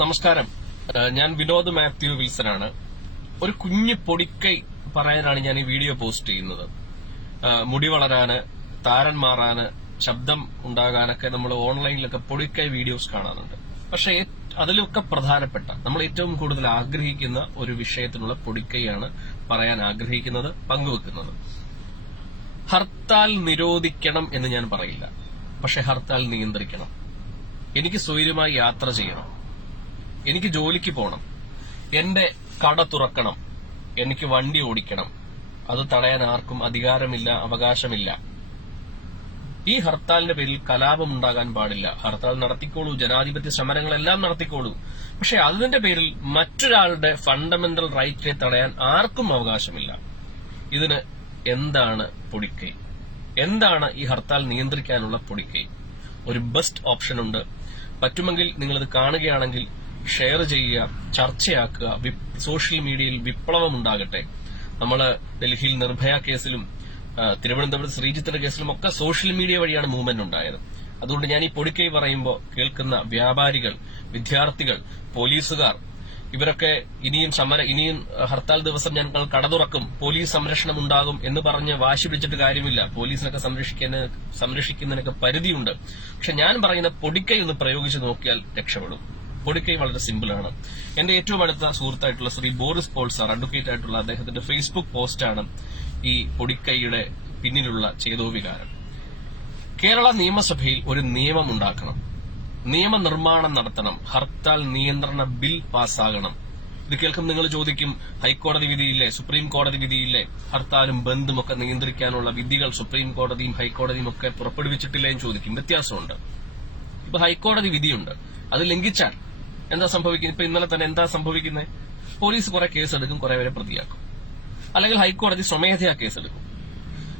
നമസ്കാരം. ഞാൻ വിനോദ് മാത്യു വിൽസനാണ്. ഒരു കുഞ്ഞു പൊടിക്കൈ പറയാനാണ് ഞാൻ ഈ വീഡിയോ പോസ്റ്റ് ചെയ്യുന്നത്. മുടി വളരാന്, താരൻ മാറാന്, ശബ്ദം ഉണ്ടാകാനൊക്കെ നമ്മൾ ഓൺലൈനിലൊക്കെ പൊടിക്കൈ വീഡിയോസ് കാണാറുണ്ട്. പക്ഷെ അതിലൊക്കെ പ്രധാനപ്പെട്ട നമ്മൾ ഏറ്റവും കൂടുതൽ ആഗ്രഹിക്കുന്ന ഒരു വിഷയത്തിനുള്ള പൊടിക്കൈയാണ് പറയാൻ ആഗ്രഹിക്കുന്നത്, പങ്കുവെക്കുന്നത്. ഹർത്താൽ നിരോധിക്കണം എന്ന് ഞാൻ പറയില്ല, പക്ഷെ ഹർത്താൽ നിയന്ത്രിക്കണം. എനിക്ക് സ്വൈര്യമായി യാത്ര ചെയ്യണം, എനിക്ക് ജോലിക്ക് പോകണം, എന്റെ കട തുറക്കണം, എനിക്ക് വണ്ടി ഓടിക്കണം. അത് തടയാൻ ആർക്കും അധികാരമില്ല, അവകാശമില്ല. ഈ ഹർത്താലിന്റെ പേരിൽ കലാപം ഉണ്ടാകാൻ പാടില്ല. ഹർത്താൽ നടത്തിക്കോളൂ, ജനാധിപത്യ സമരങ്ങളെല്ലാം നടത്തിക്കോളൂ. പക്ഷെ അതിന്റെ പേരിൽ മറ്റൊരാളുടെ ഫണ്ടമെന്റൽ റൈറ്റിനെ തടയാൻ ആർക്കും അവകാശമില്ല. ഇതിന് എന്താണ് പൊടിക്കൈ? എന്താണ് ഈ ഹർത്താൽ നിയന്ത്രിക്കാനുള്ള പൊടിക്കൈ? ഒരു ബെസ്റ്റ് ഓപ്ഷൻ ഉണ്ട്. പറ്റുമെങ്കിൽ നിങ്ങളിത് കാണുകയാണെങ്കിൽ ഷെയർ ചെയ്യുക, ചർച്ചയാക്കുക. സോഷ്യൽ മീഡിയയിൽ വിപ്ലവം ഉണ്ടാകട്ടെ. നമ്മള് ഡൽഹിയിൽ നിർഭയ കേസിലും തിരുവനന്തപുരത്ത് ശ്രീജിത്തിന്റെ കേസിലും ഒക്കെ സോഷ്യൽ മീഡിയ വഴിയാണ് മൂവ്മെന്റ് ഉണ്ടായത്. അതുകൊണ്ട് ഞാൻ ഈ പൊടിക്കൈ പറയുമ്പോൾ കേൾക്കുന്ന വ്യാപാരികൾ, വിദ്യാർത്ഥികൾ, പോലീസുകാർ, ഇവരൊക്കെ ഇനിയും ഹർത്താൽ ദിവസം ഞങ്ങൾ കട തുറക്കും, പോലീസ് സംരക്ഷണം ഉണ്ടാകും എന്ന് പറഞ്ഞ് വാശി പിടിച്ചിട്ട് കാര്യമില്ല. പോലീസിനൊക്കെ സംരക്ഷിക്കുന്നതിനൊക്കെ പരിധിയുണ്ട്. പക്ഷെ ഞാൻ പറയുന്ന പൊടിക്കൈ ഒന്ന് പ്രയോഗിച്ച് നോക്കിയാൽ രക്ഷപ്പെടും. പൊടിക്കൈ വളരെ സിമ്പിളാണ്. എന്റെ ഏറ്റവും അടുത്ത സുഹൃത്തായിട്ടുള്ള Shri Boris Paul sir, advocate ആയിട്ടുള്ള അദ്ദേഹത്തിന്റെ ഫേസ്ബുക്ക് പോസ്റ്റാണ് ഈ പൊടിക്കൈയുടെ പിന്നിലുള്ള ചേതോവികാരം. കേരള നിയമസഭയിൽ ഒരു നിയമം ഉണ്ടാക്കണം, നിയമനിർമ്മാണം നടത്തണം, ഹർത്താൽ നിയന്ത്രണ ബിൽ പാസ്സാകണം. ഇത് കേൾക്കും നിങ്ങൾ ചോദിക്കും, ഹൈക്കോടതി വിധിയില്ലേ, സുപ്രീം കോടതി വിധിയില്ലേ, ഹർത്താലും ബന്ദും ഒക്കെ നിയന്ത്രിക്കാനുള്ള വിധികൾ സുപ്രീം കോടതിയും ഹൈക്കോടതിയും ഒക്കെ പുറപ്പെടുവിച്ചിട്ടില്ലേ എന്ന് ചോദിക്കും. വ്യത്യാസമുണ്ട്. ഇപ്പൊ ഹൈക്കോടതി വിധിയുണ്ട്, അത് ലംഘിച്ചാൽ എന്താ സംഭവിക്കുന്നത്? ഇപ്പൊ ഇന്നലെ തന്നെ എന്താ സംഭവിക്കുന്നത്? പോലീസ് കുറെ കേസെടുക്കും, കുറെ പേരെ പ്രതിയാക്കും. അല്ലെങ്കിൽ ഹൈക്കോടതി സ്വമേധയാ കേസെടുക്കും.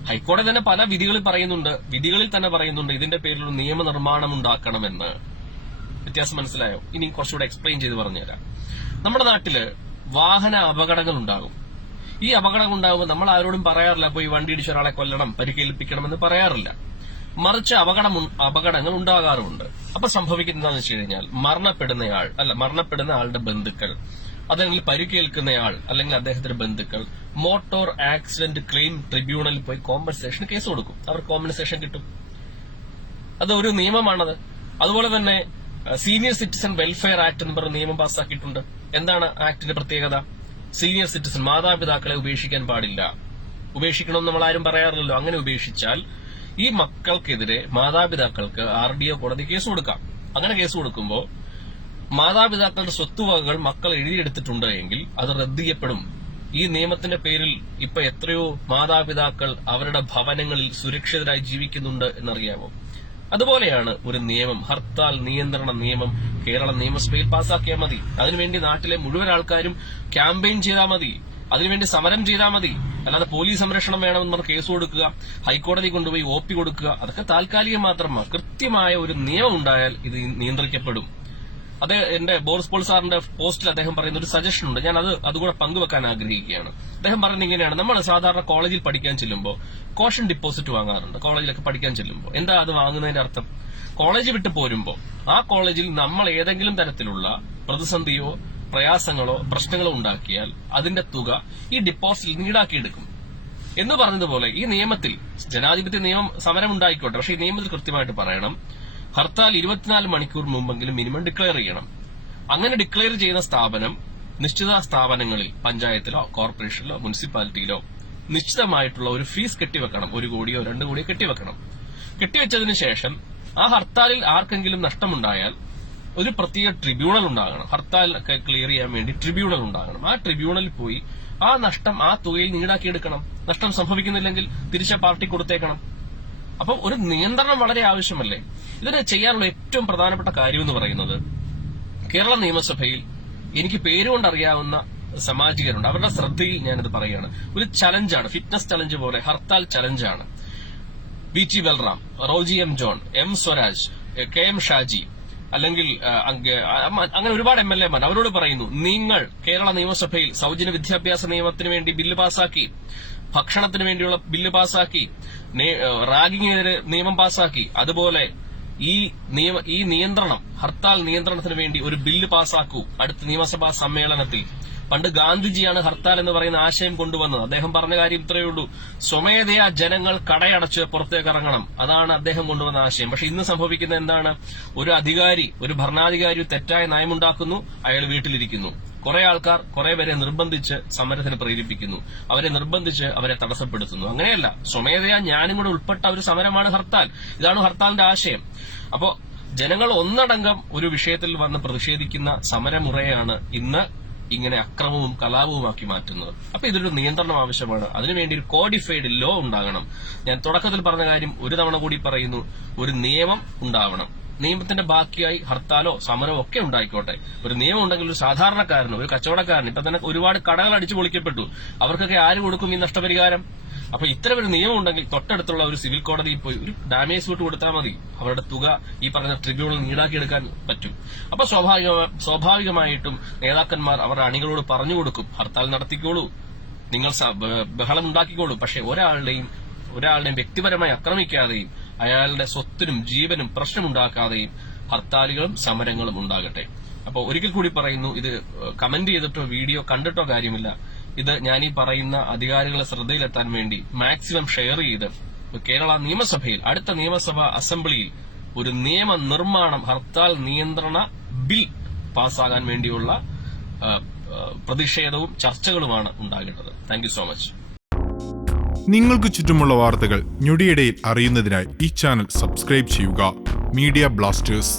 ഹൈക്കോടതി തന്നെ പല വിധികളിൽ തന്നെ പറയുന്നുണ്ട് ഇതിന്റെ പേരിൽ ഒരു നിയമനിർമ്മാണം ഉണ്ടാക്കണമെന്ന്. വ്യത്യാസം മനസ്സിലായോ? ഇനി കുറച്ചുകൂടെ എക്സ്പ്ലെയിൻ ചെയ്ത് പറഞ്ഞുതരാം. നമ്മുടെ നാട്ടില് വാഹന അപകടങ്ങൾ ഉണ്ടാകും. ഈ അപകടം ഉണ്ടാകുമ്പോൾ നമ്മൾ ആരോടും പറയാറില്ല, പോയി വണ്ടി ഇടിച്ച ഒരാളെ കൊല്ലണം, പരിക്കേൽപ്പിക്കണം എന്ന് പറയാറില്ല. മറിച്ച് അപകടങ്ങൾ ഉണ്ടാകാറുമുണ്ട്. അപ്പൊ സംഭവിക്കുന്നത് എന്താണെന്ന് വെച്ച് കഴിഞ്ഞാൽ മരണപ്പെടുന്ന ആളുടെ ബന്ധുക്കൾ, അതല്ലെങ്കിൽ പരിക്കേൽക്കുന്നയാൾ അല്ലെങ്കിൽ അദ്ദേഹത്തിന്റെ ബന്ധുക്കൾ മോട്ടോർ ആക്സിഡന്റ് ക്ലെയിം ട്രിബ്യൂണലിൽ പോയി കോമ്പൻസേഷൻ കേസ് കൊടുക്കും. അവർക്ക് കോമ്പൻസേഷൻ കിട്ടും. അത് ഒരു നിയമമാണത്. അതുപോലെ തന്നെ സീനിയർ സിറ്റിസൺ വെൽഫെയർ ആക്ട് എന്ന് പറഞ്ഞ നിയമം പാസ്സാക്കിയിട്ടുണ്ട്. എന്താണ് ആക്ടിന്റെ പ്രത്യേകത? സീനിയർ സിറ്റിസൺ, മാതാപിതാക്കളെ ഉപേക്ഷിക്കാൻ പാടില്ല. ഉപേക്ഷിക്കണമെന്ന് നമ്മൾ ആരും പറയാറില്ലല്ലോ. അങ്ങനെ ഉപേക്ഷിച്ചാൽ ഈ മക്കൾക്കെതിരെ മാതാപിതാക്കൾക്ക് RDO കോടതി കേസ് കൊടുക്കാം. അങ്ങനെ കേസ് കൊടുക്കുമ്പോൾ മാതാപിതാക്കളുടെ സ്വത്തുവകകൾ മക്കൾ എഴുതിയെടുത്തിട്ടുണ്ട് എങ്കിൽ അത് റദ്ദ് ചെയ്യപ്പെടും. ഈ നിയമത്തിന്റെ പേരിൽ ഇപ്പൊ എത്രയോ മാതാപിതാക്കൾ അവരുടെ ഭവനങ്ങളിൽ സുരക്ഷിതരായി ജീവിക്കുന്നുണ്ട് എന്നറിയാമോ? അതുപോലെയാണ് ഒരു നിയമം, ഹർത്താൽ നിയന്ത്രണ നിയമം കേരള നിയമസഭയിൽ പാസാക്കിയാൽ മതി. അതിനുവേണ്ടി നാട്ടിലെ മുഴുവൻ ആൾക്കാരും ക്യാമ്പയിൻ ചെയ്താൽ മതി, അതിനുവേണ്ടി സമരം ചെയ്താൽ മതി. അല്ലാതെ പോലീസ് സംരക്ഷണം വേണമെന്ന് പറഞ്ഞ് കേസ് കൊടുക്കുക, ഹൈക്കോടതി കൊണ്ടുപോയി OP കൊടുക്കുക, അതൊക്കെ താൽക്കാലികം മാത്രമാണ്. കൃത്യമായ ഒരു നിയമം ഉണ്ടായാൽ ഇത് നിയന്ത്രിക്കപ്പെടും. അത് എന്റെ ബോറിസ് പോൾ സാറിന്റെ പോസ്റ്റിൽ അദ്ദേഹം പറയുന്ന ഒരു സജഷൻ ഉണ്ട്. ഞാൻ അതുകൂടെ പങ്കുവെക്കാൻ ആഗ്രഹിക്കുകയാണ്. അദ്ദേഹം പറയുന്നത് ഇങ്ങനെയാണ്: നമ്മൾ സാധാരണ കോളേജിൽ പഠിക്കാൻ ചെല്ലുമ്പോൾ കോഷൻ ഡിപ്പോസിറ്റ് വാങ്ങാറുണ്ട്. കോളേജിലൊക്കെ പഠിക്കാൻ ചെല്ലുമ്പോൾ എന്താ അത് വാങ്ങുന്നതിന്റെ അർത്ഥം? കോളേജ് വിട്ടു പോരുമ്പോൾ ആ കോളേജിൽ നമ്മൾ ഏതെങ്കിലും തരത്തിലുള്ള പ്രതിസന്ധിയോ പ്രയാസങ്ങളോ പ്രശ്നങ്ങളോ ഉണ്ടാക്കിയാൽ അതിന്റെ തുക ഈ ഡിപ്പോസിറ്റിൽ നിന്ന് ഈടാക്കിയെടുക്കും എന്ന് പറഞ്ഞതുപോലെ ഈ നിയമത്തിൽ ജനാധിപത്യ നിയമം സമരം ഉണ്ടായിക്കോട്ടെ, പക്ഷെ ഈ നിയമത്തിൽ കൃത്യമായിട്ട് പറയണം, ഹർത്താൽ 24 മണിക്കൂർ മുമ്പെങ്കിലും മിനിമം ഡിക്ലെയർ ചെയ്യണം. അങ്ങനെ ഡിക്ലെയർ ചെയ്യുന്ന സ്ഥാപനം നിശ്ചിത സ്ഥാപനങ്ങളിൽ, പഞ്ചായത്തിലോ കോർപ്പറേഷനിലോ മുനിസിപ്പാലിറ്റിയിലോ നിശ്ചിതമായിട്ടുള്ള ഒരു ഫീസ് കെട്ടിവെക്കണം. 1 കോടിയോ 2 കോടിയോ കെട്ടിവെക്കണം. കെട്ടിവെച്ചതിന് ശേഷം ആ ഹർത്താലിൽ ആർക്കെങ്കിലും നഷ്ടമുണ്ടായാൽ ഒരു പ്രത്യേക ട്രിബ്യൂണൽ ഉണ്ടാകണം. ഹർത്താൽ ക്ലിയർ ചെയ്യാൻ വേണ്ടി ട്രിബ്യൂണൽ ഉണ്ടാകണം. ആ ട്രിബ്യൂണലിൽ പോയി ആ നഷ്ടം ആ തുകയിൽ ഈടാക്കിയെടുക്കണം. നഷ്ടം സംഭവിക്കുന്നില്ലെങ്കിൽ തിരിച്ച് പാർട്ടി കൊടുത്തേക്കണം. അപ്പം ഒരു നിയന്ത്രണം വളരെ ആവശ്യമല്ലേ? ഇതിന് ചെയ്യാനുള്ള ഏറ്റവും പ്രധാനപ്പെട്ട കാര്യം എന്ന് പറയുന്നത്, കേരള നിയമസഭയിൽ എനിക്ക് പേരുകൊണ്ടറിയാവുന്ന സമാജികരുണ്ട്. അവരുടെ ശ്രദ്ധയിൽ ഞാനിത് പറയുകയാണ്. ഒരു ചലഞ്ചാണ്, ഫിറ്റ്നസ് ചലഞ്ച് പോലെ ഹർത്താൽ ചലഞ്ചാണ്. VT Balram, Roji M John, M Swaraj, KM Shaji, അല്ലെങ്കിൽ അങ്ങനെ ഒരുപാട് MLA മാർ അവരോട് പറയുന്നു, നിങ്ങൾ കേരള നിയമസഭയിൽ സൗജന്യ വിദ്യാഭ്യാസ നിയമത്തിന് വേണ്ടി ബില്ല് പാസാക്കി, ഭക്ഷണത്തിന് വേണ്ടിയുള്ള ബില്ല് പാസാക്കി, റാഗിങ്ങിനെതിരെ നിയമം പാസാക്കി, അതുപോലെ ഈ നിയന്ത്രണം, ഹർത്താൽ നിയന്ത്രണത്തിന് വേണ്ടി ഒരു ബില്ല് പാസാക്കൂ അടുത്ത നിയമസഭാ സമ്മേളനത്തിൽ. പണ്ട് ഗാന്ധിജിയാണ് ഹർത്താൽ എന്ന് പറയുന്ന ആശയം കൊണ്ടുവന്നത്. അദ്ദേഹം പറഞ്ഞ കാര്യം ഇത്രയേ ഉള്ളൂ, സ്വമേധയാ ജനങ്ങൾ കടയടച്ച് പുറത്തേക്ക് ഇറങ്ങണം. അതാണ് അദ്ദേഹം കൊണ്ടുവന്ന ആശയം. പക്ഷെ ഇന്ന് സംഭവിക്കുന്ന എന്താണ്? ഒരു ഭരണാധികാരി തെറ്റായ നയമുണ്ടാക്കുന്നു, അയാൾ വീട്ടിലിരിക്കുന്നു. കുറെ ആൾക്കാർ കുറെ പേരെ നിർബന്ധിച്ച് സമരത്തിന് പ്രേരിപ്പിക്കുന്നു, അവരെ തടസ്സപ്പെടുത്തുന്നു. അങ്ങനെയല്ല, സ്വമേധയാ ഞാനും കൂടെ ഉൾപ്പെട്ട ഒരു സമരമാണ് ഹർത്താൽ. ഇതാണ് ഹർത്താലിന്റെ ആശയം. അപ്പോ ജനങ്ങൾ ഒന്നടങ്കം ഒരു വിഷയത്തിൽ വന്ന് പ്രതിഷേധിക്കുന്ന സമരമുറയാണ് ഇന്ന് ഇങ്ങനെ അക്രമവും കലാപവുമാക്കി മാറ്റുന്നത്. അപ്പൊ ഇതിലൊരു നിയന്ത്രണം ആവശ്യമാണ്. അതിനുവേണ്ടി ഒരു കോഡിഫൈഡ് ലോ ഉണ്ടാകണം. ഞാൻ തുടക്കത്തിൽ പറഞ്ഞ കാര്യം ഒരു തവണ കൂടി പറയുന്നു, ഒരു നിയമം ഉണ്ടാവണം. നിയമത്തിന്റെ ബാക്കിയായി ഹർത്താലോ സമരമോ ഒക്കെ ഉണ്ടായിക്കോട്ടെ. ഒരു നിയമം ഉണ്ടെങ്കിൽ ഒരു സാധാരണക്കാരനോ ഒരു കച്ചവടക്കാരൻ, ഇപ്പൊ തന്നെ ഒരുപാട് കടകൾ അടിച്ചു പൊളിക്കപ്പെട്ടു, അവർക്കൊക്കെ ആര് കൊടുക്കും ഈ നഷ്ടപരിഹാരം? അപ്പൊ ഇത്തരം ഒരു നിയമം ഉണ്ടെങ്കിൽ തൊട്ടടുത്തുള്ള ഒരു സിവിൽ കോടതിയിൽ പോയി ഒരു ഡാമേജ് സൂട്ട് കൊടുത്താൽ മതി. അവരുടെ തുക ഈ പറഞ്ഞ ട്രിബ്യൂണൽ ഈടാക്കിയെടുക്കാൻ പറ്റും. അപ്പൊ സ്വാഭാവികമായിട്ടും നേതാക്കന്മാർ അവരുടെ അണികളോട് പറഞ്ഞു കൊടുക്കും, ഹർത്താൽ നടത്തിക്കോളൂ, നിങ്ങൾ ബഹളം ഉണ്ടാക്കിക്കോളൂ, പക്ഷെ ഒരാളുടെയും വ്യക്തിപരമായി ആക്രമിക്കാതെയും അയാളുടെ സ്വത്തിനും ജീവനും പ്രശ്നമുണ്ടാക്കാതെയും ഹർത്താലുകളും സമരങ്ങളും ഉണ്ടാകട്ടെ. അപ്പോൾ ഒരിക്കൽ കൂടി പറയുന്നു, ഇത് കമന്റ് ചെയ്തിട്ടോ വീഡിയോ കണ്ടിട്ടോ കാര്യമില്ല. ഇത് ഞാനീ പറയുന്ന അധികാരികളെ ശ്രദ്ധയിലെത്താൻ വേണ്ടി മാക്സിമം ഷെയർ ചെയ്ത് കേരള നിയമസഭയിൽ അടുത്ത നിയമസഭാ അസംബ്ലിയിൽ ഒരു നിയമനിർമ്മാണം, ഹർത്താൽ നിയന്ത്രണ ബിൽ പാസ്സാകാൻ വേണ്ടിയുള്ള പ്രതിഷേധവും ചർച്ചകളുമാണ് ഉണ്ടാകേണ്ടത്. Thank you so much. നിങ്ങൾക്ക് ചുറ്റുമുള്ള വാർത്തകൾ ഞൊടിയിടയിൽ അറിയുന്നതിനായി ഈ ചാനൽ സബ്സ്ക്രൈബ് ചെയ്യുക. Media Blasters.